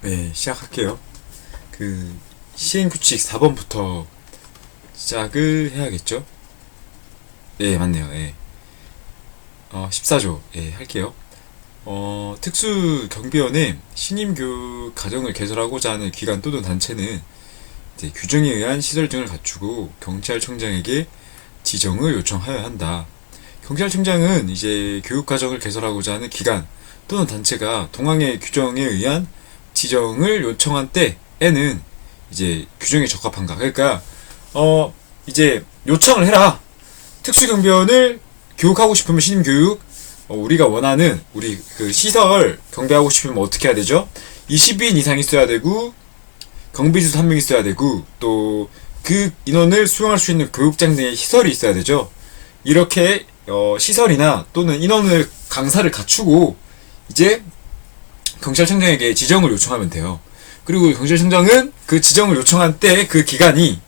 네, 시작할게요. 시행규칙 4번부터 시작을 해야겠죠? 예, 맞네요. 예. 14조. 예, 할게요. 특수경비원의 신임교육 과정을 개설하고자 하는 기관 또는 단체는 이제 규정에 의한 시설 등을 갖추고 경찰청장에게 지정을 요청하여야 한다. 경찰청장은 이제 교육과정을 개설하고자 하는 기관 또는 단체가 동항의 규정에 의한 지정을 요청한 때에는 이제 규정에 적합한가. 그러니까 이제 요청을 해라. 특수경비원을 교육하고 싶으면 신임교육, 우리가 원하는 우리 그 시설 경비하고 싶으면 어떻게 해야 되죠? 20인 이상 있어야 되고 경비수 1명 있어야 되고 또 그 인원을 수용할 수 있는 교육장 내에 시설이 있어야 되죠. 이렇게 시설이나 또는 인원을 강사를 갖추고 이제 경찰청장에게 지정을 요청하면 돼요. 그리고 경찰청장은 그 지정을 요청한 때 그 기간이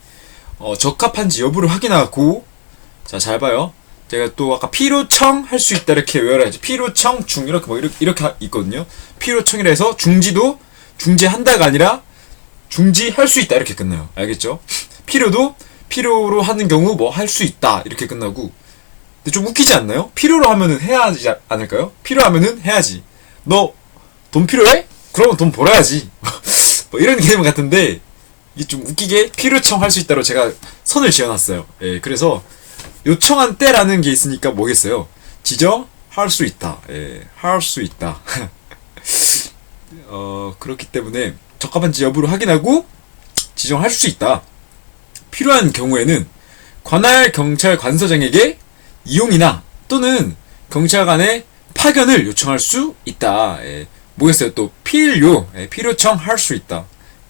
적합한지 여부를 확인하고, 자, 잘 봐요. 제가 또 아까 필요청 할 수 있다 이렇게 외워야지. 필요청 중 이렇게 뭐 이렇게 있거든요. 필요청이라 해서 중지도 중지한다가 아니라 중지할 수 있다 이렇게 끝나요. 알겠죠? 필요도 필요로 하는 경우 뭐 할 수 있다 이렇게 끝나고. 근데 좀 웃기지 않나요? 필요로 하면은 해야 하지 않을까요? 필요하면은 해야지. 너 돈 필요해? 그러면 돈 벌어야지. 뭐 이런 개념 같은데 이게 좀 웃기게 필요청 할 수 있다로 제가 선을 지어놨어요. 예, 그래서 요청한 때라는 게 있으니까 뭐겠어요? 지정할 수 있다. 예, 할 수 있다. 그렇기 때문에 적합한지 여부를 확인하고 지정할 수 있다. 필요한 경우에는 관할 경찰 관서장에게 이용이나 또는 경찰관의 파견을 요청할 수 있다. 예, 뭐겠어요? 또 필요, 예, 필요청 할 수 있다.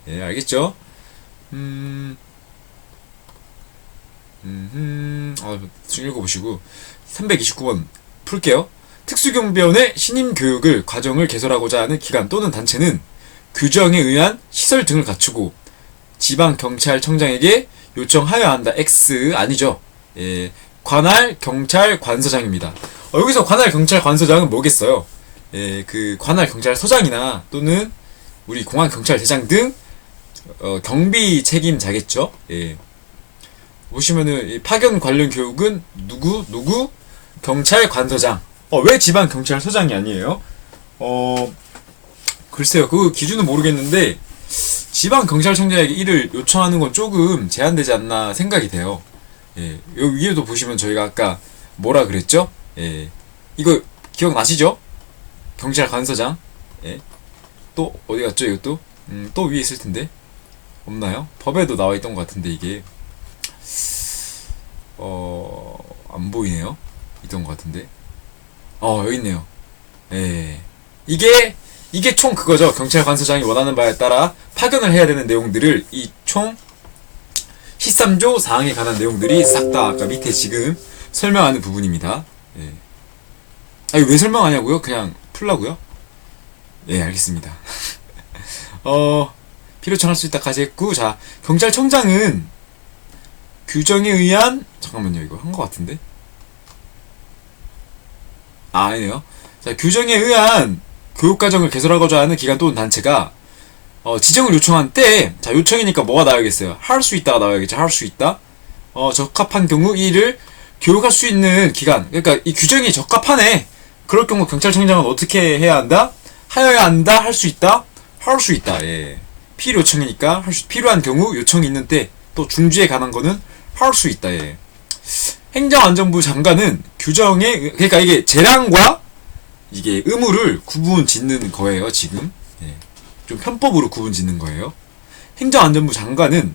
예, 알겠죠? 좀 읽어보시고 329번 풀게요. 특수경비원의 신임교육을 과정을 개설하고자 하는 기관 또는 단체는 규정에 의한 시설 등을 갖추고 지방경찰청장에게 요청하여야 한다. X 아니죠. 예, 관할 경찰 관서장입니다. 여기서 관할 경찰 관서장은 뭐겠어요? 예, 그 관할 경찰서장이나 또는 우리 공안 경찰대장 등 경비 책임자겠죠. 예. 보시면은 파견 관련 교육은 누구 경찰 관서장. 왜 지방 경찰서장이 아니에요? 글쎄요. 그 기준은 모르겠는데 지방 경찰청장에게 이를 요청하는 건 조금 제한되지 않나 생각이 돼요. 예. 여기 위에도 보시면 저희가 아까 뭐라 그랬죠? 예. 이거 기억나시죠? 경찰 관서장. 예. 또 어디 갔죠? 이것도? 또 위에 있을 텐데. 없나요? 법에도 나와 있던 것 같은데 이게 안 보이네요. 있던 것 같은데. 여기 있네요. 예. 이게 총 그거죠. 경찰 관서장이 원하는 바에 따라 파견을 해야 되는 내용들을 이 총 13조 사항에 관한 내용들이 싹 다 아까 밑에 지금 설명하는 부분입니다. 예. 이거 왜 설명하냐고요? 그냥 풀라고요? 예, 알겠습니다. 필요청 할 수 있다까지 했고, 자, 경찰청장은 규정에 의한, 잠깐만요, 이거 한 것 같은데? 아니네요. 자, 규정에 의한 교육과정을 개설하고자 하는 기관 또는 단체가, 지정을 요청한 때, 자, 요청이니까 뭐가 나와야겠어요? 할 수 있다가 나와야겠죠? 할 수 있다? 적합한 경우 이를 교육할 수 있는 기관. 그러니까 이 규정이 적합하네. 그럴 경우 경찰청장은 어떻게 해야 한다? 하여야 한다? 할 수 있다? 할 수 있다. 예. 필요 요청이니까 필요한 경우 요청이 있는 때 또 중지에 관한 거는 할 수 있다. 예. 행정안전부 장관은 규정에 그러니까 이게 재량과 이게 의무를 구분 짓는 거예요. 지금 예. 좀 편법으로 구분 짓는 거예요. 행정안전부 장관은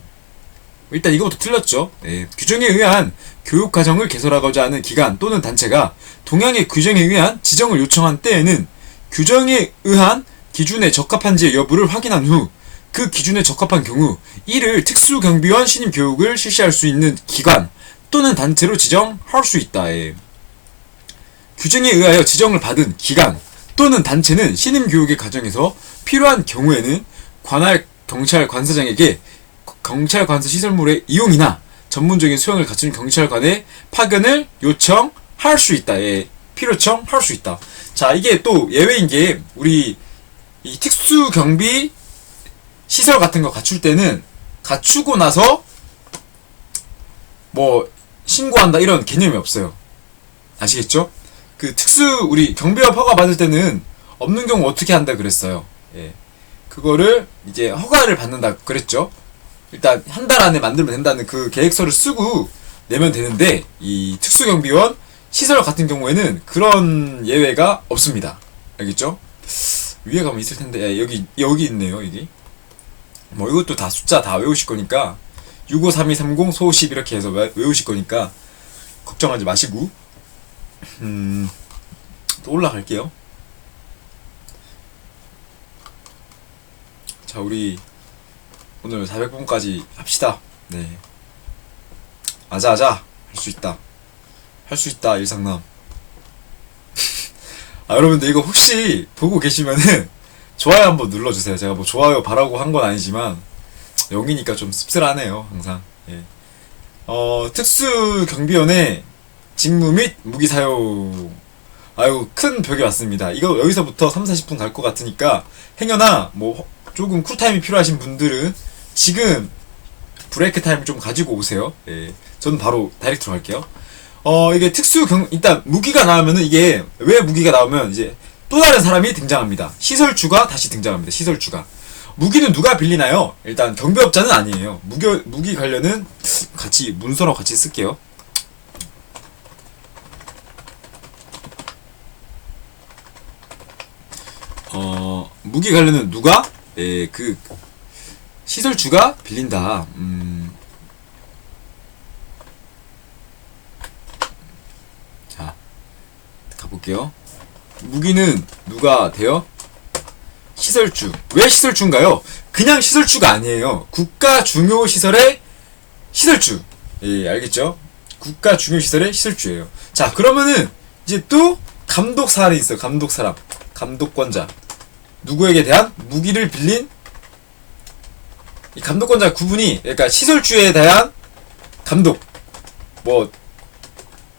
일단 이거부터 틀렸죠. 예. 규정에 의한 교육과정을 개설하고자 하는 기관 또는 단체가 동양의 규정에 의한 지정을 요청한 때에는 규정에 의한 기준에 적합한지 여부를 확인한 후 그 기준에 적합한 경우 이를 특수경비원 신임교육을 실시할 수 있는 기관 또는 단체로 지정할 수 있다. 예. 규정에 의하여 지정을 받은 기관 또는 단체는 신임교육의 과정에서 필요한 경우에는 관할 경찰 관서장에게 경찰 관서 시설물의 이용이나 전문적인 수양을 갖춘 경찰관의 파견을 요청할 수 있다. 예. 필요청 할 수 있다. 자, 이게 또 예외인 게 우리 이 특수경비 시설 같은 거 갖출 때는 갖추고 나서 뭐 신고한다 이런 개념이 없어요. 아시겠죠? 그 특수 우리 경비업 허가 받을 때는 없는 경우 어떻게 한다 그랬어요. 예. 그거를 이제 허가를 받는다 그랬죠. 일단 한 달 안에 만들면 된다는 그 계획서를 쓰고 내면 되는데 이 특수경비원 시설 같은 경우에는 그런 예외가 없습니다. 알겠죠? 위에 가면 있을 텐데 여기 있네요. 여기 뭐 이것도 다 숫자 다 외우실 거니까 653230 소10 이렇게 해서 외우실 거니까 걱정하지 마시고 또 올라갈게요. 자, 우리 오늘 400분까지 합시다. 네. 아자아자 할 수 있다. 할 수 있다 일상남. 아, 여러분들 이거 혹시 보고 계시면은 좋아요 한번 눌러주세요. 제가 뭐 좋아요 바라고 한 건 아니지만 여기니까 좀 씁쓸하네요 항상. 예. 특수경비원의 직무 및 무기 사용. 아유, 큰 벽이 왔습니다. 이거 여기서부터 3-40분 갈 것 같으니까 행여나 뭐 조금 쿨타임이 필요하신 분들은 지금 브레이크 타임 좀 가지고 오세요. 예. 저는 바로 다이렉트로 갈게요. 이게 일단 무기가 나오면은 이게 왜 무기가 나오면 이제 또 다른 사람이 등장합니다. 시설주가 다시 등장합니다. 시설주가. 무기는 누가 빌리나요? 일단 경비업자는 아니에요. 무기 관련은 같이 문서로 같이 쓸게요. 무기 관련은 누가? 예, 그 시설주가 빌린다. 자, 가볼게요. 무기는 누가 돼요? 시설주. 왜 시설주인가요? 그냥 시설주가 아니에요. 국가 중요 시설의 시설주. 예, 알겠죠? 국가 중요 시설의 시설주예요. 자, 그러면은 이제 또 감독 사람이 있어요. 감독 사람. 감독권자. 누구에게 대한 무기를 빌린 이 감독권자 구분이, 그러니까 시설주에 대한 감독, 뭐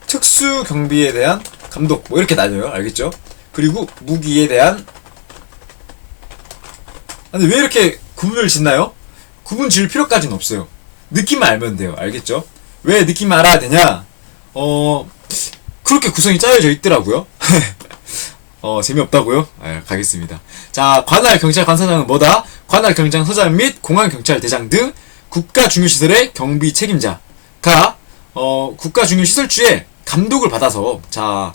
특수 경비에 대한 감독, 뭐 이렇게 나뉘어요. 알겠죠? 그리고 무기에 대한. 근데 왜 이렇게 구분을 짓나요? 구분 지을 필요까지는 없어요. 느낌만 알면 돼요. 알겠죠? 왜 느낌만 알아야 되냐? 그렇게 구성이 짜여져 있더라고요. 재미없다고요? 가겠습니다. 자, 관할 경찰 관사장은 뭐다? 관할 경찰서장 및 공안 경찰 대장 등 국가 중요시설의 경비 책임자가 국가 중요시설주에 감독을 받아서, 자,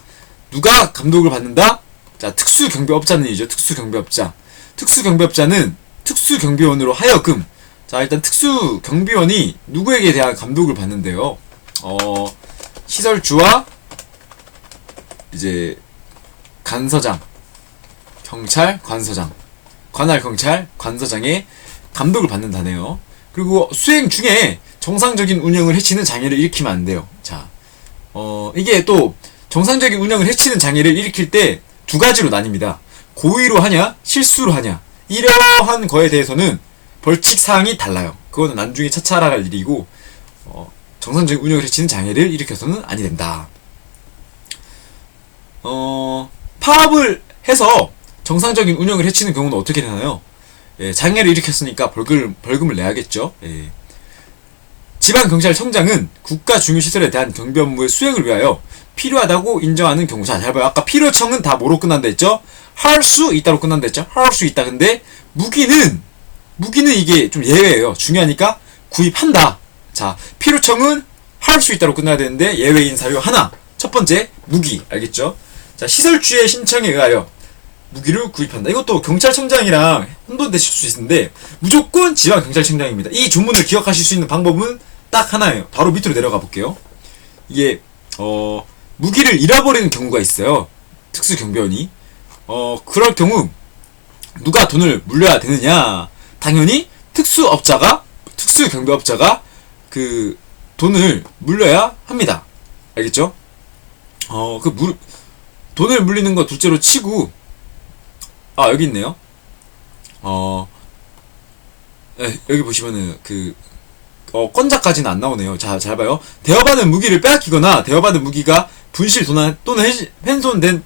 누가 감독을 받는다? 자, 특수경비업자는이죠. 특수경비업자. 특수경비업자는 특수경비원으로 하여금, 자, 일단 특수경비원이 누구에게 대한 감독을 받는데요. 시설주와 이제 관서장, 경찰 관서장, 관할 경찰 관서장의 감독을 받는다네요. 그리고 수행 중에 정상적인 운영을 해치는 장애를 일으키면 안 돼요. 자, 이게 또 정상적인 운영을 해치는 장애를 일으킬 때 두 가지로 나뉩니다. 고의로 하냐, 실수로 하냐. 이러한 거에 대해서는 벌칙 사항이 달라요. 그거는 나중에 차차 알아갈 일이고, 정상적인 운영을 해치는 장애를 일으켜서는 아니 된다. 파업을 해서 정상적인 운영을 해치는 경우는 어떻게 되나요? 예, 장애를 일으켰으니까 벌금을 내야겠죠. 예. 지방경찰청장은 국가 중요시설에 대한 경비 업무의 수행을 위하여 필요하다고 인정하는 경우. 자, 잘 봐요. 아까 필요청은 다 뭐로 끝난다 했죠? 할 수 있다로 끝난다 했죠? 할 수 있다. 근데 무기는 이게 좀 예외예요. 중요하니까 구입한다. 자, 필요청은 할 수 있다로 끝나야 되는데 예외인 사유 하나. 첫 번째, 무기. 알겠죠? 자, 시설주의 신청에 의하여 무기를 구입한다. 이것도 경찰청장이랑 혼돈되실 수 있는데 무조건 지방경찰청장입니다. 이 조문을 기억하실 수 있는 방법은 딱 하나예요. 바로 밑으로 내려가 볼게요. 이게 무기를 잃어버리는 경우가 있어요. 특수경비원이. 그럴 경우 누가 돈을 물려야 되느냐? 당연히 특수경비업자가 그 돈을 물려야 합니다. 알겠죠? 돈을 물리는 거 둘째로 치고, 여기 있네요. 네, 여기 보시면은 건자까지는 안 나오네요. 자, 잘 봐요. 대여받은 무기를 빼앗기거나 대여받은 무기가 분실 도난 또는 훼손된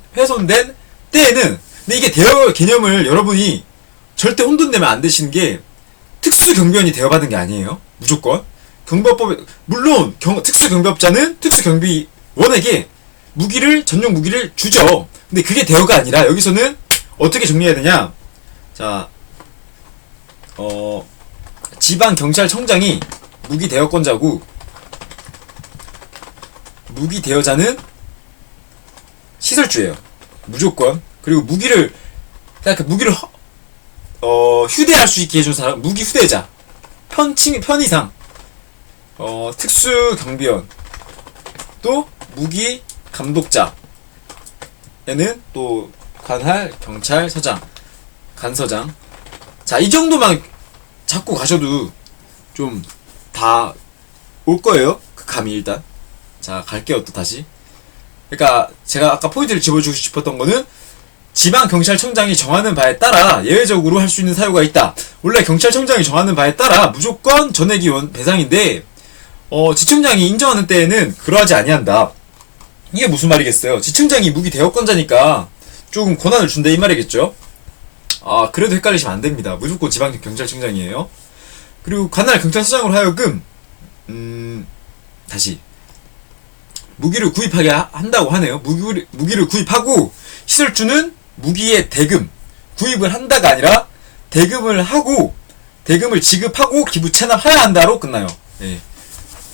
때에는, 근데 이게 대여 개념을 여러분이 절대 혼돈되면 안 되시는 게, 특수경비원이 대여받은 게 아니에요. 무조건. 경비법에, 물론, 특수경비업자는 특수경비원에게 전용 무기를 주죠. 근데 그게 대여가 아니라, 여기서는 어떻게 정리해야 되냐? 자, 지방경찰청장이 무기 대여권자고, 무기 대여자는 시설주예요. 무조건. 그리고 무기를 휴대할 수 있게 해준 사람, 무기 휴대자. 편의상, 특수경비원. 또, 무기 감독자. 에는 또, 관할, 경찰서장, 간서장. 자, 이 정도만 잡고 가셔도 좀 다 올 거예요. 그 감이 일단. 자, 갈게요, 또 다시. 그러니까 제가 아까 포인트를 집어주고 싶었던 거는 지방경찰청장이 정하는 바에 따라 예외적으로 할 수 있는 사유가 있다. 원래 경찰청장이 정하는 바에 따라 무조건 전액이 배상인데 지청장이 인정하는 때에는 그러하지 아니한다. 이게 무슨 말이겠어요? 지청장이 무기 대여권자니까 조금 권한을 준다 이 말이겠죠? 아, 그래도 헷갈리시면 안 됩니다. 무조건 지방경찰청장이에요. 그리고 관할 경찰서장으로 하여금 다시 무기를 구입하게 한다고 하네요. 무기를 구입하고 시설주는 무기의 대금 구입을 한다가 아니라 대금을 지급하고 기부 체납해야 한다로 끝나요. 예.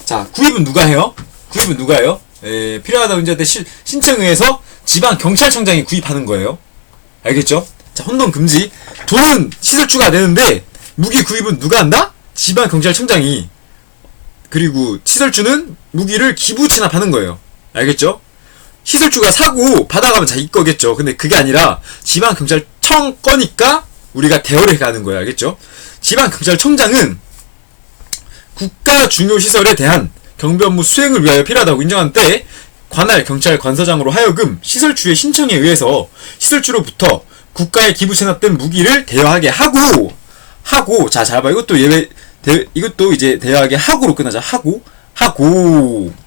자, 구입은 누가 해요? 예, 필요하다 문제한테 신청해서 지방 경찰청장이 구입하는 거예요. 알겠죠? 자, 혼돈 금지. 돈은 시설주가 내는데 무기 구입은 누가 한다? 지방 경찰청장이. 그리고 시설주는 무기를 기부 체납하는 거예요. 알겠죠? 시설주가 사고 받아가면 자기 거겠죠. 근데 그게 아니라 지방경찰청 거니까 우리가 대여를 해가는 거예요. 알겠죠? 지방경찰청장은 국가 중요시설에 대한 경비 업무 수행을 위하여 필요하다고 인정한 때에 관할 경찰 관서장으로 하여금 시설주의 신청에 의해서 시설주로부터 국가에 기부 체납된 무기를 대여하게 하고 자, 잘 봐. 이것도 이제 대여하게 하고로 끝나자. 하고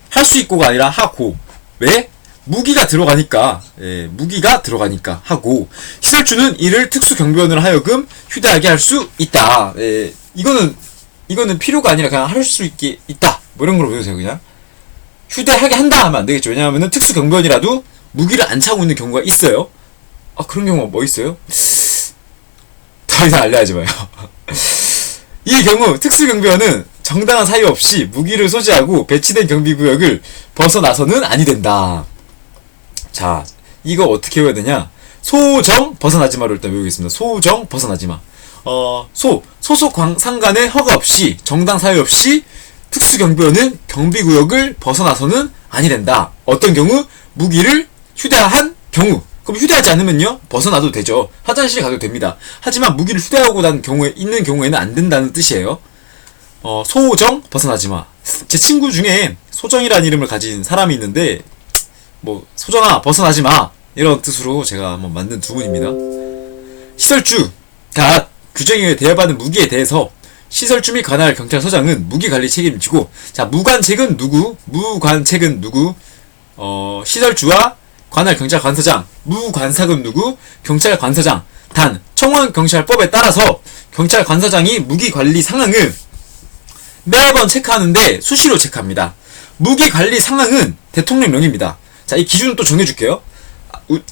할 수 있고가 아니라 하고. 왜? 무기가 들어가니까 하고 시설주는 이를 특수경비원으로 하여금 휴대하게 할 수 있다. 예, 이거는 필요가 아니라 그냥 할 수 있게 있다. 뭐 이런 걸로 배우세요. 그냥 휴대하게 한다 하면 안 되겠죠. 왜냐하면은 특수경비원이라도 무기를 안 차고 있는 경우가 있어요. 아, 그런 경우가 뭐 있어요? 더 이상 알려하지 마요. 이 경우 특수경비원은 정당한 사유 없이 무기를 소지하고 배치된 경비구역을 벗어나서는 아니 된다. 자, 이거 어떻게 외워야 되냐? 소정 벗어나지마로 일단 외우겠습니다. 소정 벗어나지마. 소속 상관의 허가 없이 정당 사유 없이 특수경비원은 경비구역을 벗어나서는 아니 된다. 어떤 경우? 무기를 휴대한 경우. 그럼 휴대하지 않으면요? 벗어나도 되죠. 화장실 가도 됩니다. 하지만 무기를 휴대하고 난 경우에 있는 경우에는 안 된다는 뜻이에요. 소정 벗어나지마. 제 친구 중에 소정이라는 이름을 가진 사람이 있는데 뭐 소정아 벗어나지마 이런 뜻으로 제가 한번 만든 두 분입니다. 시설주가 규정에 의해 대여받은 무기에 대해서 시설주 및 관할 경찰서장은 무기관리 책임을 지고, 자, 무관책은 누구? 시설주와 관할 경찰관서장, 무관사금 누구? 경찰관서장. 단, 청원경찰법에 따라서 경찰관서장이 무기관리 상황을 매번 체크하는데 수시로 체크합니다. 무기관리 상황은 대통령령입니다. 자, 이 기준은 또 정해줄게요.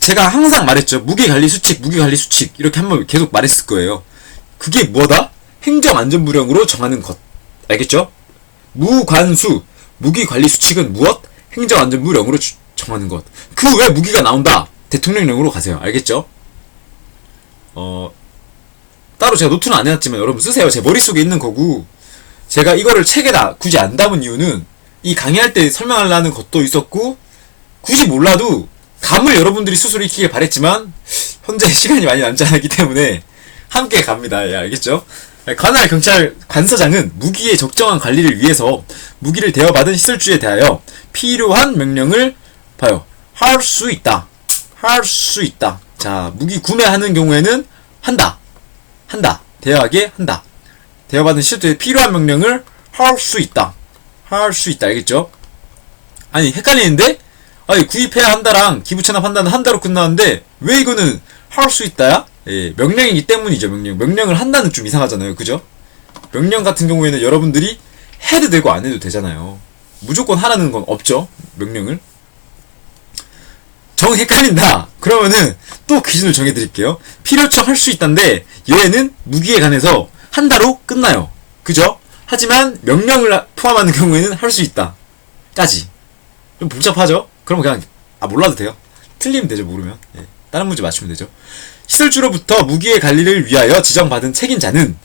제가 항상 말했죠. 무기관리 수칙 이렇게 한번 계속 말했을 거예요. 그게 뭐다? 행정안전부령으로 정하는 것. 알겠죠? 무관수, 무기관리 수칙은 무엇? 행정안전부령으로 정하는 것. 그 외 무기가 나온다. 대통령령으로 가세요. 알겠죠? 따로 제가 노트는 안 해놨지만 여러분 쓰세요. 제 머릿속에 있는 거고, 제가 이거를 책에다 굳이 안 담은 이유는 이 강의할 때 설명하려는 것도 있었고, 굳이 몰라도 감을 여러분들이 스스로 익히길 바랬지만 현재 시간이 많이 남지 않았기 때문에 함께 갑니다. 예, 알겠죠? 관할 경찰 관서장은 무기의 적정한 관리를 위해서 무기를 대여받은 시설주에 대하여 필요한 명령을 할 수 있다. 자, 무기 구매하는 경우에는 한다. 대여하게 한다. 대여받은 시설주에 필요한 명령을 할 수 있다. 알겠죠? 아니, 헷갈리는데? 아니, 구입해야 한다랑 기부 체납한다는 한다로 끝나는데 왜 이거는 할 수 있다야? 예, 명령이기 때문이죠. 명령을 한다는 좀 이상하잖아요. 그죠? 명령 같은 경우에는 여러분들이 해도 되고 안 해도 되잖아요. 무조건 하라는 건 없죠. 명령을. 정 헷갈린다. 그러면은 또 기준을 정해드릴게요. 필요청 할 수 있다인데 얘는 무기에 관해서 한다로 끝나요. 그죠? 하지만 명령을 포함하는 경우에는 할 수 있다. 까지. 좀 복잡하죠? 그럼 그냥 몰라도 돼요. 틀리면 되죠. 모르면. 예. 다른 문제 맞추면 되죠. 시설주로부터 무기의 관리를 위하여 지정받은 책임자는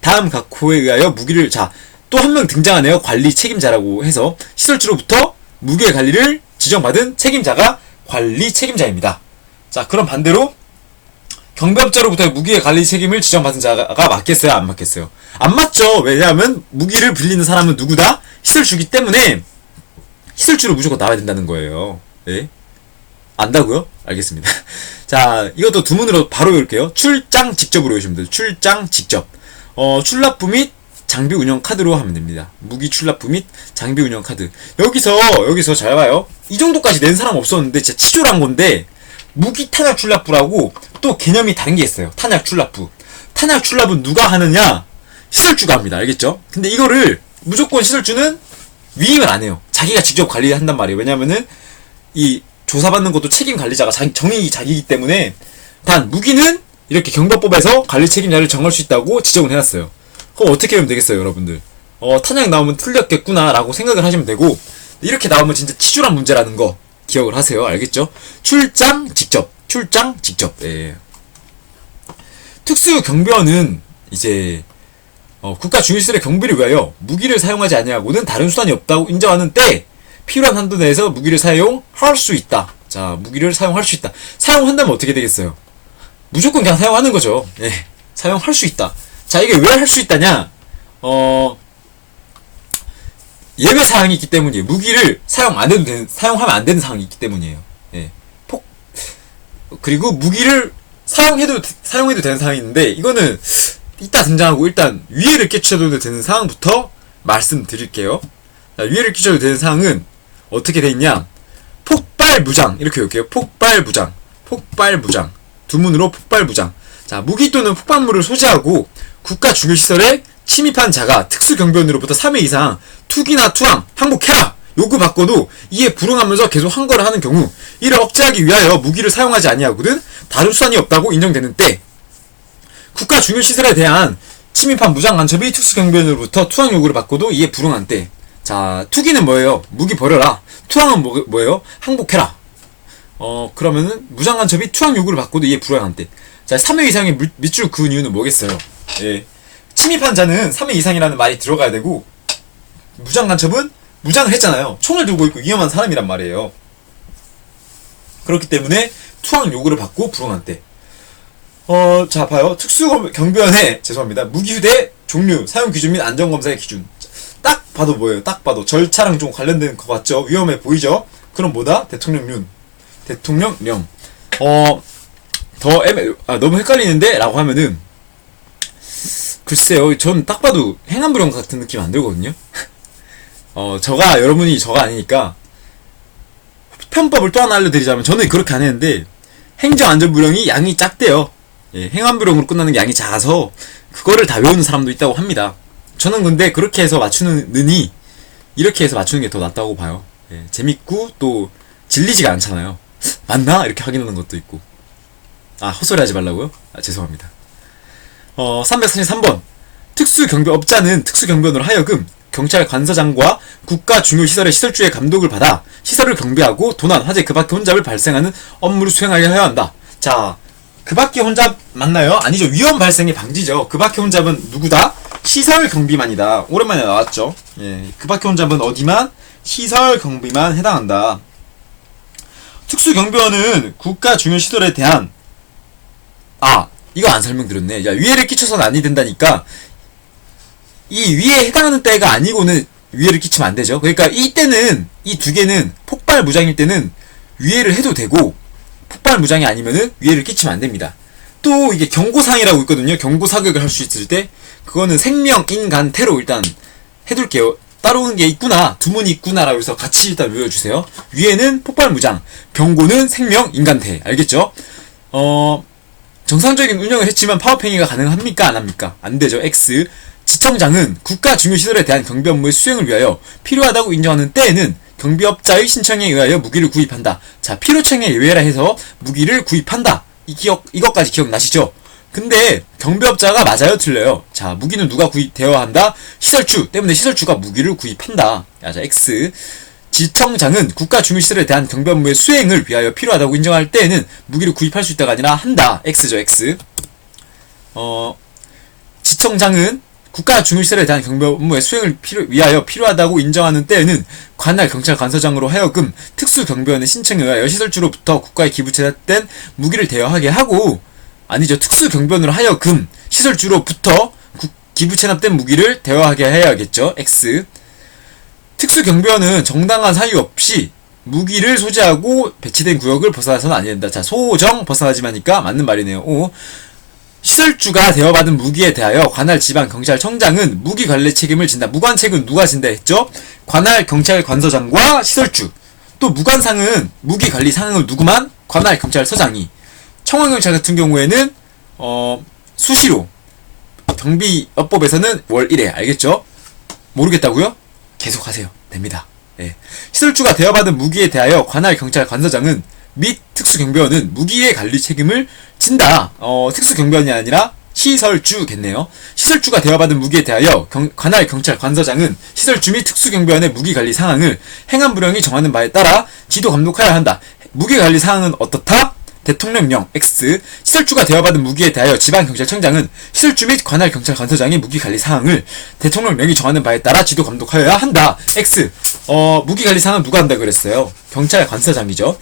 다음 각 호에 의하여 무기를 또 한 명 등장하네요. 관리 책임자라고 해서 시설주로부터 무기의 관리를 지정받은 책임자가 관리 책임자입니다. 자, 그럼 반대로 경비업자로부터 무기의 관리 책임을 지정받은 자가 맞겠어요? 안 맞겠어요? 안 맞죠. 왜냐하면 무기를 빌리는 사람은 누구다? 시설주기 때문에 시설주로 무조건 나와야 된다는 거예요. 예? 안다고요? 알겠습니다. 자, 이것도 두문으로 바로 외울게요. 출장 직접으로 외우시면 돼요. 출장 직접. 출납부 및 장비 운영 카드로 하면 됩니다. 무기 출납부 및 장비 운영 카드. 여기서 잘 봐요. 이 정도까지 낸 사람 없었는데 진짜 치졸한 건데, 무기 탄약 출납부라고 또 개념이 다른 게 있어요. 탄약 출납부. 탄약 출납은 누가 하느냐? 시설주가 합니다. 알겠죠? 근데 이거를 무조건 시설주는 위임을 안 해요. 자기가 직접 관리한단 말이에요. 왜냐면은 이 조사받는 것도 책임 관리자가 정의 자기이기 때문에, 단 무기는 이렇게 경법법에서 관리 책임자를 정할 수 있다고 지정을 해놨어요. 그럼 어떻게 하면 되겠어요, 여러분들? 탄약 나오면 틀렸겠구나 라고 생각을 하시면 되고, 이렇게 나오면 진짜 치졸한 문제라는 거 기억을 하세요. 알겠죠? 출장 직접. 예. 특수경비원은 이제 국가 중요시설의 경비를 위하여 무기를 사용하지 아니하고는 다른 수단이 없다고 인정하는 때 필요한 한도 내에서 무기를 사용할 수 있다. 자, 무기를 사용할 수 있다. 사용한다면 어떻게 되겠어요? 무조건 그냥 사용하는 거죠. 예. 사용할 수 있다. 자, 이게 왜 할 수 있다냐? 예외 사항이 있기 때문이에요. 무기를 사용하면 안 되는 사항이 있기 때문이에요. 예. 그리고 무기를 사용해도 되는 사항이 있는데, 이거는 이따 등장하고 일단 위해를 끼쳐도 되는 사항부터 말씀드릴게요. 자, 위해를 끼쳐도 되는 사항은 어떻게 돼 있냐? 폭발무장. 이렇게 볼게요. 폭발무장. 두문으로 폭발무장. 자, 무기 또는 폭발물을 소지하고 국가 중요시설에 침입한 자가 특수경비원으로부터 3회 이상 투기나 투항, 항복해라! 요구받고도 이에 불응하면서 계속 항거를 하는 경우, 이를 억제하기 위하여 무기를 사용하지 아니하고는 다른 수단이 없다고 인정되는 때, 국가 중요시설에 대한 침입한 무장간첩이 특수경비원으로부터 투항 요구를 받고도 이에 불응한 때, 자, 투기는 뭐예요? 무기 버려라. 투항은 뭐예요? 항복해라. 그러면은 무장간첩이 투항 요구를 받고도 이에 불응한 때, 자, 3회 이상의 밑줄 그은 이유는 뭐겠어요? 예. 침입한 자는 3회 이상이라는 말이 들어가야 되고, 무장간첩은 무장을 했잖아요. 총을 들고 있고 위험한 사람이란 말이에요. 그렇기 때문에 투항 요구를 받고 불응한 때. 자, 봐요. 특수경비원의, 죄송합니다. 무기휴대 종류, 사용 기준 및 안전검사의 기준. 딱 봐도 뭐예요? 딱 봐도 절차랑 좀 관련된 거 같죠? 위험해 보이죠? 그럼 뭐다? 대통령령. 너무 헷갈리는데? 라고 하면은, 글쎄요, 전 딱 봐도 행안부령 같은 느낌 안 들거든요? 여러분이 저가 아니니까, 편법을 또 하나 알려드리자면, 저는 그렇게 안 했는데, 행정안전부령이 양이 작대요. 예, 행안부령으로 끝나는 게 양이 작아서, 그거를 다 외우는 사람도 있다고 합니다. 저는 근데 그렇게 해서 맞추느니, 이렇게 해서 맞추는 게 더 낫다고 봐요. 예, 재밌고, 또, 질리지가 않잖아요. 맞나? 이렇게 확인하는 것도 있고. 헛소리 하지 말라고요? 죄송합니다. 343번. 특수경비업자는 특수경비원으로 하여금 경찰 관서장과 국가 중요시설의 시설주의 감독을 받아 시설을 경비하고 도난, 화재, 그 밖의 혼잡을 발생하는 업무를 수행하게 하여야 한다. 자, 그 밖의 혼잡 맞나요? 아니죠. 위험 발생의 방지죠. 그 밖의 혼잡은 누구다? 시설 경비만이다. 오랜만에 나왔죠. 예, 그 밖의 혼잡은 어디만? 시설 경비만 해당한다. 특수경비원은 국가 중요시설에 대한 이거 안 설명드렸네. 야, 위해를 끼쳐서는 아니 된다니까. 이 위에 해당하는 때가 아니고는 위해를 끼치면 안 되죠. 그러니까 이 두 개는 폭발 무장일 때는 위해를 해도 되고, 폭발 무장이 아니면은 위해를 끼치면 안 됩니다. 또 이게 경고사항이라고 있거든요. 경고사격을 할 수 있을 때, 그거는 생명, 인간, 테러 일단 해둘게요. 따로 게 있구나, 두문이 있구나라고 해서 같이 일단 외워주세요. 위해는 폭발 무장, 경고는 생명, 인간, 테. 알겠죠? 정상적인 운영을 했지만 파업행위가 가능합니까? 안 합니까? 안 되죠. X. 지청장은 국가 중요시설에 대한 경비 업무의 수행을 위하여 필요하다고 인정하는 때에는 경비업자의 신청에 의하여 무기를 구입한다. 자, 필요청에 의뢰라 해서 무기를 구입한다. 이것까지 기억나시죠? 근데 경비업자가 맞아요, 틀려요? 자, 무기는 누가 구입되어야 한다? 시설주 때문에 시설주가 무기를 구입한다. 자, X. 지청장은 국가 중요시설에 대한 경비 업무의 수행을 위하여 필요하다고 인정할 때에는 무기를 구입할 수 있다가 아니라 한다. X죠, X. 지청장은 국가 중요시설에 대한 경비 업무의 수행을 위하여 필요하다고 인정하는 때에는 관할 경찰 관서장으로 하여금 특수경비원의 신청에 의하여 시설주로부터 국가에 기부채납된 무기를 대여하게 하고, 아니죠, 특수경비원으로 하여금 시설주로부터 기부채납된 무기를 대여하게 해야겠죠. X. 특수경비원은 정당한 사유 없이 무기를 소지하고 배치된 구역을 벗어나서는 안 된다. 자, 소정 벗어나지만 하니까 맞는 말이네요. 오. 시설주가 대여받은 무기에 대하여 관할 지방경찰청장은 무기관리 책임을 진다. 무관책은 누가 진다 했죠? 관할 경찰관서장과 시설주. 또 무관상은 무기관리 상황을 누구만? 관할 경찰서장이. 청원경찰 같은 경우에는 수시로, 경비업법에서는 월 1회. 알겠죠? 모르겠다고요? 계속하세요. 됩니다. 예. 시설주가 대여받은 무기에 대하여 관할 경찰 관서장은 및 특수경비원은 무기의 관리 책임을 진다. 특수경비원이 아니라 시설주겠네요. 시설주가 대여받은 무기에 대하여 관할 경찰 관서장은 시설주 및 특수경비원의 무기관리 상황을 행안부령이 정하는 바에 따라 지도 감독하여야 한다. 무기관리 상황은 어떻다? 대통령령. X. 시설주가 대여받은 무기에 대하여 지방경찰청장은 시설주 및 관할 경찰관서장의 무기관리 사항을 대통령령이 정하는 바에 따라 지도 감독하여야 한다. X. 무기관리 사항은 누가 한다 그랬어요? 경찰관서장이죠.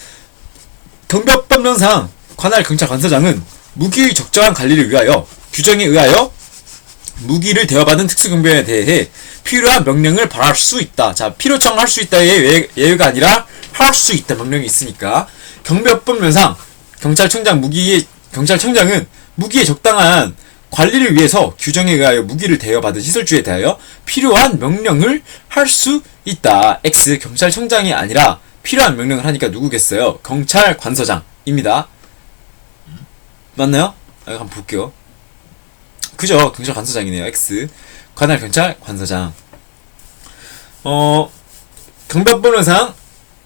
경비법령상 관할 경찰관서장은 무기의 적정한 관리를 위하여 규정에 의하여 무기를 대여받은 특수경비원에 대해 필요한 명령을 발할 수 있다. 자, 필요청 할 수 있다의 예외가 아니라 할 수 있다 명령이 있으니까. 경비법령상 경찰청장은 무기의 적당한 관리를 위해서 규정에 의하여 무기를 대여받은 시설주에 대하여 필요한 명령을 할 수 있다. X. 경찰청장이 아니라 필요한 명령을 하니까 누구겠어요? 경찰관서장입니다. 맞나요? 한번 볼게요. 그죠? 경찰관서장이네요. X. 관할 경찰관서장. 경비법령상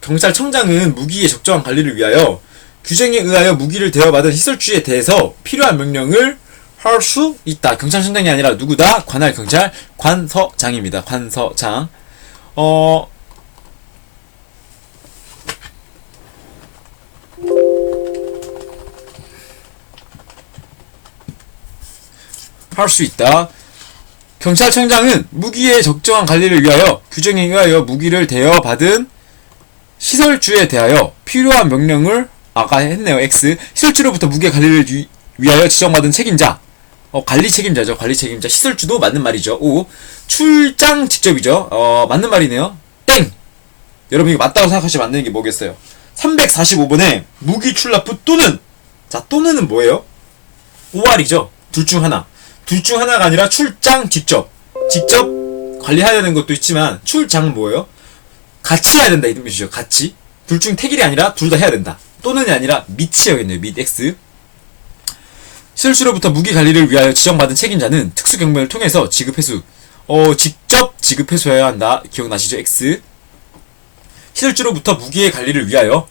경찰청장은 무기의 적정한 관리를 위하여 규정에 의하여 무기를 대여받은 시설주에 대해서 필요한 명령을 할 수 있다. 경찰청장이 아니라 누구다? 관할 경찰 관서장입니다. 관서장. 할 수 있다. 경찰청장은 무기의 적정한 관리를 위하여 규정에 의하여 무기를 대여받은 시설주에 대하여 필요한 명령을 아까 했네요. X. 시설주로부터 무기의 관리를 위하여 지정받은 책임자. 관리 책임자죠. 관리 책임자. 시설주도 맞는 말이죠. O. 출장 직접이죠. 맞는 말이네요. 땡! 여러분 이거 맞다고 생각하시면 안 되는 게 뭐겠어요? 345번에 무기 출납부 또는, 자, 또는은 뭐예요? OR이죠. 둘 중 하나. 둘 중 하나가 아니라 출장 직접 관리해야 되는 것도 있지만 출장은 뭐예요? 같이 해야 된다 이 뜻이죠. 같이. 둘 중 택일이 아니라 둘 다 해야 된다. 또는이 아니라 밑이어야겠네요. 밑. X. 시설주로부터 무기 관리를 위하여 지정받은 책임자는 특수경비원을 통해서 지급회수. 직접 지급회수해야 한다. 기억나시죠? X. 시설주로부터 무기의 관리를 위하여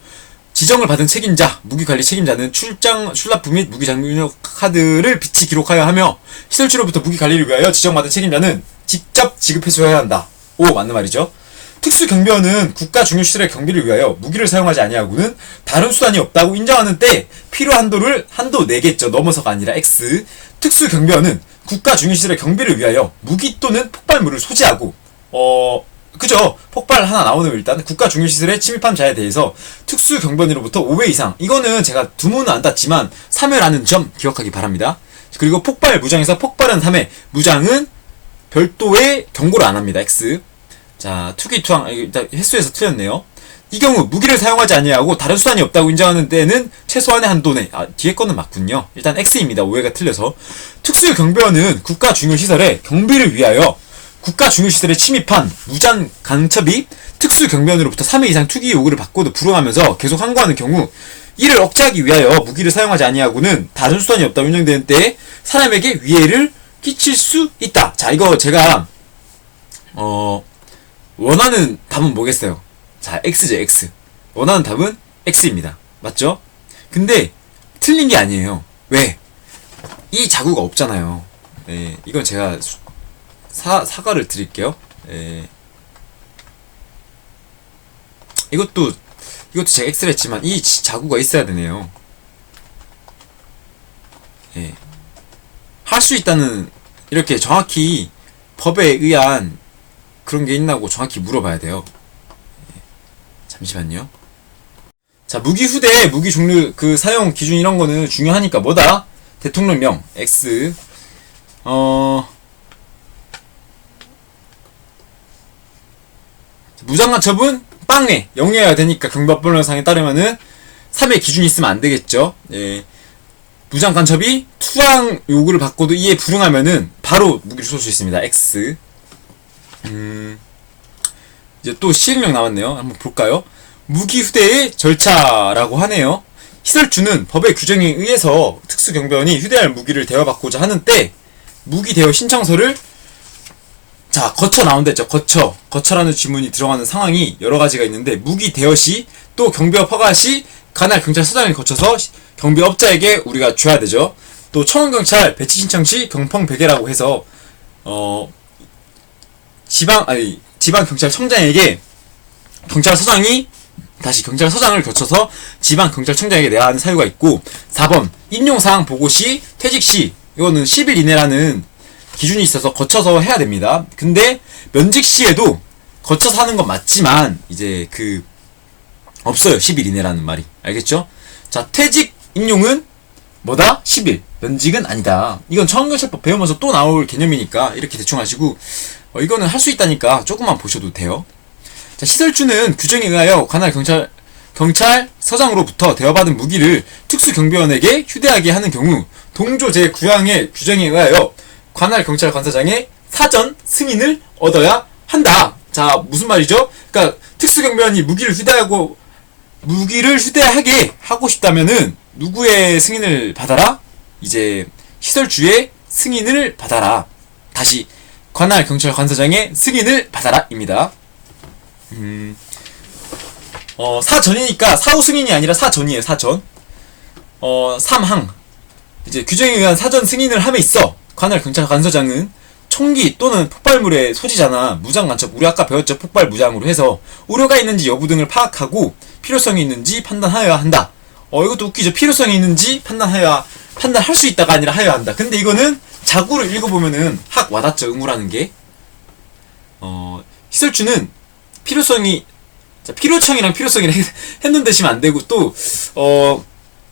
지정을 받은 책임자, 무기관리 책임자는 출납부 및 무기장비용 카드를 비치 기록하여야 하며 시설주로부터 무기관리를 위하여 지정받은 책임자는 직접 지급회수해야 한다. 오, 맞는 말이죠. 특수경비원은 국가 중요시설의 경비를 위하여 무기를 사용하지 아니하고는 다른 수단이 없다고 인정하는 때 필요 한도 4개죠. 넘어서가 아니라 X. 특수경비원은 국가 중요시설의 경비를 위하여 무기 또는 폭발물을 소지하고 그죠? 폭발 하나 나오는 일단 국가 중요시설에 침입한 자에 대해서 특수경비원으로부터 5회 이상, 이거는 제가 두문은 안 땄지만 3회라는 점 기억하기 바랍니다. 그리고 폭발 무장에서 폭발은 3회, 무장은 별도의 경고를 안 합니다. X. 자, 투기투항, 일단 횟수에서 틀렸네요. 이 경우 무기를 사용하지 아니하고 다른 수단이 없다고 인정하는 때는 최소한의 한도 내. 뒤에 거는 맞군요. 일단 X입니다. 5회가 틀려서. 특수경비원은 국가 중요시설에 경비를 위하여 국가 중요시설에 침입한 무장 간첩이 특수경비원으로부터 3회 이상 투기 요구를 받고도 불응하면서 계속 항거하는 경우 이를 억제하기 위하여 무기를 사용하지 아니하고는 다른 수단이 없다고 인정되는 때에 사람에게 위해를 끼칠 수 있다. 자, 이거 제가 원하는 답은 뭐겠어요? 자, X죠, X. 원하는 답은 X입니다. 맞죠? 근데 틀린 게 아니에요. 왜? 이 자구가 없잖아요. 네, 이건 제가 사과를 드릴게요. 네. 이것도 제가 X를 했지만 이 자구가 있어야 되네요. 네. 할 수 있다는 이렇게 정확히 법에 의한 그런 게 있나고 정확히 물어봐야 돼요. 네. 잠시만요. 자, 무기 후대, 무기 종류, 그 사용 기준 이런 거는 중요하니까 뭐다? 대통령령 X. 무장간첩은 빵에 0이어야 되니까 경비법령상에 따르면은 3의 기준이 있으면 안 되겠죠. 예. 무장간첩이 투항 요구를 받고도 이에 불응하면은 바로 무기를 쏠 수 있습니다. X. 이제 또 시행령 나왔네요. 한번 볼까요? 무기 휴대의 절차라고 하네요. 시설주는 법의 규정에 의해서 특수경비원이 휴대할 무기를 대여받고자 하는 때 무기 대여 신청서를 자, 거쳐 나온다 했죠. 거쳐라는 지문이 들어가는 상황이 여러 가지가 있는데 무기 대여 시 또 경비업 허가 시 관할 경찰서장을 거쳐서 경비업자에게 우리가 줘야 되죠. 또 청원경찰 배치 신청 시 경펑 베개라고 해서 지방 경찰청장에게 경찰서장이 다시 경찰서장을 거쳐서 지방 경찰청장에게 내야 하는 사유가 있고 4번 임용사항 보고 시 퇴직 시 이거는 10일 이내라는 기준이 있어서 거쳐서 해야 됩니다. 근데 면직 시에도 거쳐서 하는 건 맞지만 이제 그 없어요. 10일 이내라는 말이. 알겠죠? 자, 퇴직 임용은 뭐다? 10일. 면직은 아니다. 이건 청원경찰법 배우면서 또 나올 개념이니까 이렇게 대충 하시고 이거는 할 수 있다니까 조금만 보셔도 돼요. 자, 시설주는 규정에 의하여 관할 경찰서장으로부터 대여받은 무기를 특수경비원에게 휴대하게 하는 경우 동조 제9항의 규정에 의하여 관할 경찰 관서장의 사전 승인을 얻어야 한다. 자, 무슨 말이죠? 그러니까 특수경비원이 무기를 휴대하게 하고 싶다면은 누구의 승인을 받아라? 이제 시설주의 승인을 받아라. 다시 관할 경찰 관서장의 승인을 받아라입니다. 사전이니까 사후 승인이 아니라 사전이에요. 사전. 3항 이제 규정에 의한 사전 승인을 함에 있어 관할 경찰 관서장은 총기 또는 폭발물의 소지자나 무장간첩, 우리 아까 배웠죠. 폭발 무장으로 해서 우려가 있는지 여부 등을 파악하고 필요성이 있는지 판단하여야 한다. 이것도 웃기죠. 필요성이 있는지 판단할 수 있다가 아니라 하여야 한다. 근데 이거는 자구를 읽어보면은 확 와닿죠. 의무라는 게. 시설주는 필요청이랑 필요성이랑 했는데시면 안 되고 또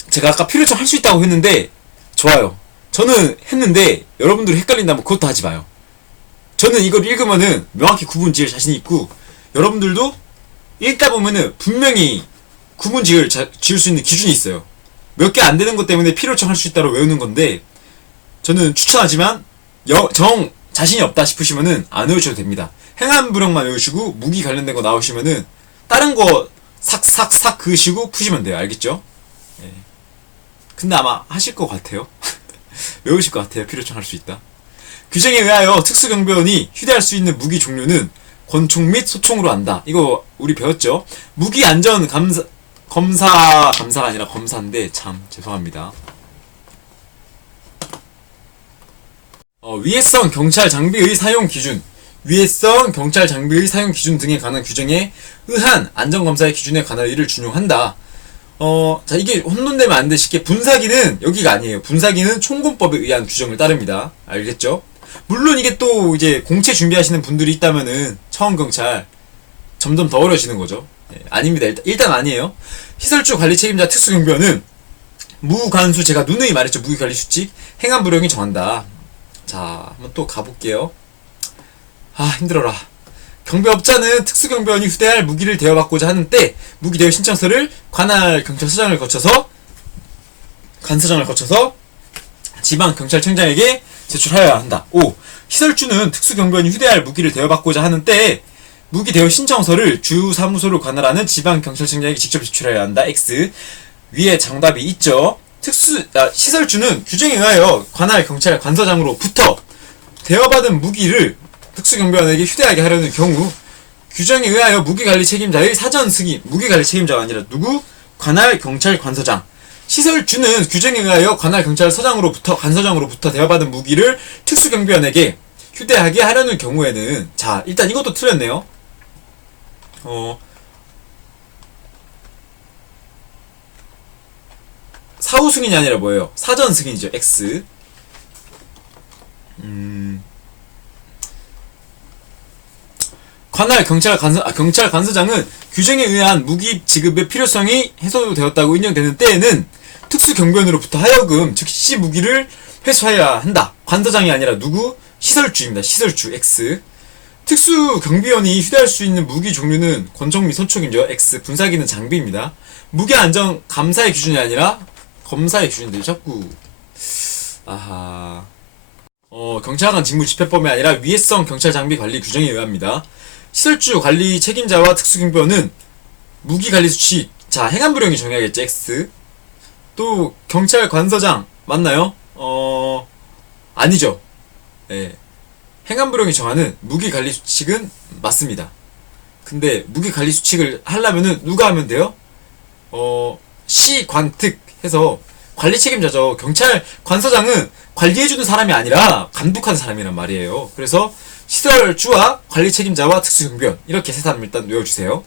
제가 아까 필요청 할 수 있다고 했는데 좋아요. 저는 했는데 여러분들이 헷갈린다면 그것도 하지 마요. 저는 이걸 읽으면은 명확히 구분 지을 자신이 있고 여러분들도 읽다 보면은 분명히 구분 지을 수 있는 기준이 있어요. 몇 개 안 되는 것 때문에 필요청 할 수 있다고 외우는 건데 저는 추천하지만 정 자신이 없다 싶으시면은 안 외우셔도 됩니다. 행안부령만 외우시고 무기 관련된 거 나오시면은 다른 거 삭삭삭 그으시고 푸시면 돼요. 알겠죠? 예. 근데 아마 하실 것 같아요. 외우실 것 같아요. 필요청 할 수 있다. 규정에 의하여 특수경비원이 휴대할 수 있는 무기 종류는 권총 및 소총으로 한다. 이거 우리 배웠죠? 무기 안전 검사가 아니라 검사인데 참 죄송합니다. 위해성 경찰 장비의 사용 기준, 위해성 경찰 장비의 사용 기준 등에 관한 규정에 의한 안전검사의 기준에 관한 일을 준용한다. 자, 이게 혼돈되면 안 돼. 쉽게 분사기는 여기가 아니에요. 분사기는 총권법에 의한 규정을 따릅니다. 알겠죠? 물론 이게 또 이제 공채 준비하시는 분들이 있다면은 청원경찰 점점 더 어려워지는 거죠. 네, 아닙니다. 일단 아니에요. 시설주 관리 책임자 특수경비원은 무관수, 제가 누누이 말했죠. 무기관리 수칙 행안부령이 정한다. 자, 한번 또 가볼게요. 힘들어라. 경비업자는 특수경비원이 휴대할 무기를 대여받고자 하는 때 무기 대여 신청서를 관할 경찰서장을 거쳐서 지방 경찰청장에게 제출하여야 한다. 5. 시설주는 특수경비원이 휴대할 무기를 대여받고자 하는 때 무기 대여 신청서를 주사무소를 관할하는 지방 경찰청장에게 직접 제출해야 한다. X. 위에 정답이 있죠. 시설주는 규정에 의하여 관할 경찰 관서장으로부터 대여받은 무기를 특수경비원에게 휴대하게 하려는 경우 규정에 의하여 무기관리 책임자의 사전 승인, 무기관리 책임자가 아니라 누구? 관할 경찰 관서장. 시설주는 규정에 의하여 관할 경찰서장으로부터 관서장으로부터 대여받은 무기를 특수경비원에게 휴대하게 하려는 경우에는, 자 일단 이것도 틀렸네요. 사후 승인이 아니라 뭐예요? 사전 승인이죠. X. 관할 경찰 관서장은 규정에 의한 무기 지급의 필요성이 해소되었다고 인정되는 때에는 특수경비원으로부터 하여금 즉시 무기를 회수해야 한다. 관서장이 아니라 누구? 시설주입니다. 시설주 X. 특수경비원이 휴대할 수 있는 무기 종류는 권총 및 소총이죠. X. 분사기는 장비입니다. 무기 안전 감사의 기준이 아니라 검사의 기준인데 자꾸 경찰관 직무 집행법이 아니라 위해성 경찰 장비 관리 규정에 의합니다. 시설주 관리 책임자와 특수경비원은 무기 관리 수칙, 자 행안부령이 정해야겠죠. X. 또 경찰 관서장 맞나요? 아니죠. 예. 행안부령이 정하는 무기 관리 수칙은 맞습니다. 근데 무기 관리 수칙을 하려면은 누가 하면 돼요? 시관특 해서 관리 책임자죠. 경찰 관서장은 관리해주는 사람이 아니라 감독하는 사람이란 말이에요. 그래서 시설주와 관리 책임자와 특수경비원 이렇게 세 사람 일단 외워주세요.